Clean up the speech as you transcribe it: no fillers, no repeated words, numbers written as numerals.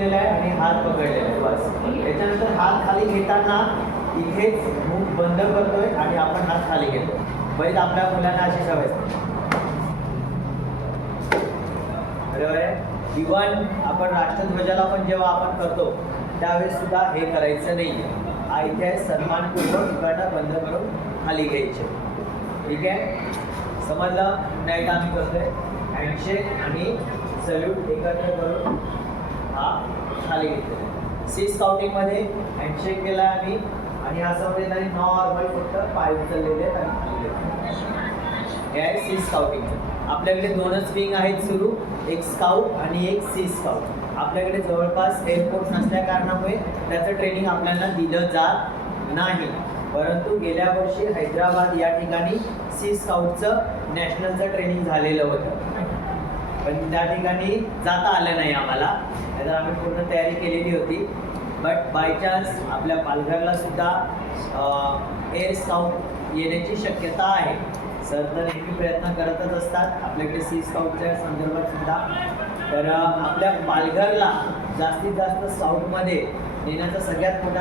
केलेला आहे आणि हात पकडलेला आहे बस. त्याच्यानंतर हात खाली घेताना इथेच मुख बंद करतोय आणि आपण हात खाली घेतो. बरेच आपल्या मुलांना अशी सवय असते. बरोबर आहे. इव्हन आपण राष्ट्रध्वजाला पण जेव्हा आपण करतो त्यावेळेस सुद्धा हे करायचं नाही. इथे आहे सन्मानपूर्वक इकडनं बंद करून खाली घ्यायचे. ठीक आहे, समजलं? नाही का आम्ही करतोय हँडशेक आणि सल्यूट एकत्र करून हा खाली घेतलेला. सी स्काउटिंगमध्ये हँडशेक केला आम्ही आणि असं म्हणजे नाही नॉर्मल फक्त पाय उचललेले आहेत आणि खाली घेतले. हे आहे सी स्काउटिंग. आपल्याकडे दोनच विंग आहेत सुरू, एक स्काउट आणि एक सी स्काउट. आपल्याकडे जवळपास एअरपोर्ट नसल्या कारणामुळे त्याचं ट्रेनिंग आपल्याला दिलं जात नाही. परंतु गेल्या वर्षी हैदराबाद या ठिकाणी सी स्काउटचं नॅशनलचं ट्रेनिंग झालेलं होतं, पण त्या ठिकाणी जाता आलं नाही आम्हाला. त्यात आम्ही पूर्ण तयारी केलेली होती. बट बाय चान्स आपल्या पालघरला सुद्धा एअर स्काउट येण्याची शक्यता आहे. सर तर नेहमी प्रयत्न करतच असतात आपल्याकडे सी स्काउटच्या संदर्भात सुद्धा. तर आपल्या पालघरला जास्तीत जास्त स्काउटमध्ये नेण्याचा सगळ्यात मोठा